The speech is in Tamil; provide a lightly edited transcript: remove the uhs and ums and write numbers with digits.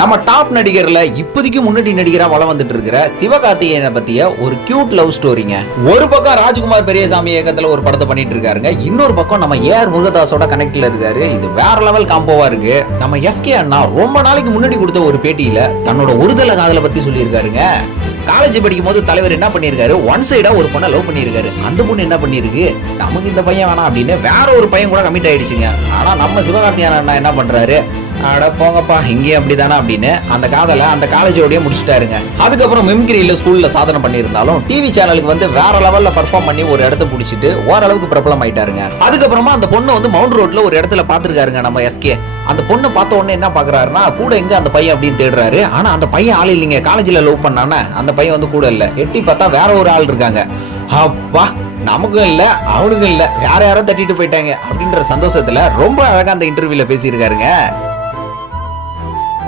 நம்ம டாப் நடிகர்ல இப்போதைக்கு முன்னணி நடிகரா வளம் வந்துட்டு இருக்கிற சிவகார்த்திகேயனை பத்திய ஒரு கியூட் லவ் ஸ்டோரிங்க. ஒரு பக்கம் ராஜ்குமார் பெரியசாமி இயக்கத்துல ஒரு படத்தை பண்ணிட்டு இருக்காருங்க, இன்னொரு பக்கம் நம்ம ஏஆர் முருகதாஸோட கனெக்ட்ல இருக்காரு. இது வேற லெவல் காம்போவா இருக்கு. நம்ம எஸ்கே அண்ணா ரொம்ப நாளைக்கு முன்னாடி கொடுத்த ஒரு பேட்டியில தன்னோட ஒருதலை காதலை பத்தி சொல்லியிருக்காருங்க. காலேஜ் படிக்கும் போது தலைவர் என்ன பண்ணிருக்காரு, ஒன் சைடா ஒரு பொண்ணை லவ் பண்ணிருக்காரு. அந்த பொண்ணு என்ன பண்ணிருக்கு, நமக்கு இந்த பையன் வேணாம் அப்படின்னு வேற ஒரு பையன் கூட கமிட் ஆயிடுச்சுங்க. ஆனா நம்ம சிவகார்த்திகேயன் அண்ணா என்ன பண்றாரு, அட போங்கப்பா இங்கேயும் அப்படிதானா அப்படின்னு அந்த காதலை அந்த காலேஜோடய முடிச்சுட்டாருங்க. அதுக்கப்புறம் மிமிக்ரியில ஸ்கூல்ல சாதனை பண்ணியிருந்தாலும் டிவி சேனலுக்கு வந்து வேற லெவல்ல பர்ஃபார்ம் பண்ணி ஒரு இடத்த பிடிச்சிட்டு ஓரளவுக்கு பிரபலம் ஆயிட்டாருங்க. அதுக்கப்புறமா அந்த பொண்ணு வந்து மவுண்ட் ரோட்ல ஒரு இடத்துல பாத்துருக்காருங்க நம்ம எஸ்கே. அந்த பொண்ணை பார்த்த உடனே என்ன பாக்குறாருன்னா, கூட எங்க அந்த பையன் அப்படின்னு தேடுறாரு. ஆனா அந்த பையன் ஆள் இல்லைங்க. காலேஜ்ல லவ் பண்ணானே அந்த பையன் வந்து கூட இல்ல. எட்டி பார்த்தா வேற ஒரு ஆள் இருக்காங்க. அப்பா நமக்கும் இல்ல அவனுக்கும் இல்ல, வேற யாரோ தட்டிட்டு போயிட்டாங்க அப்படின்ற சந்தோஷத்துல ரொம்ப அழகா அந்த இன்டர்வியூல பேசியிருக்காருங்க.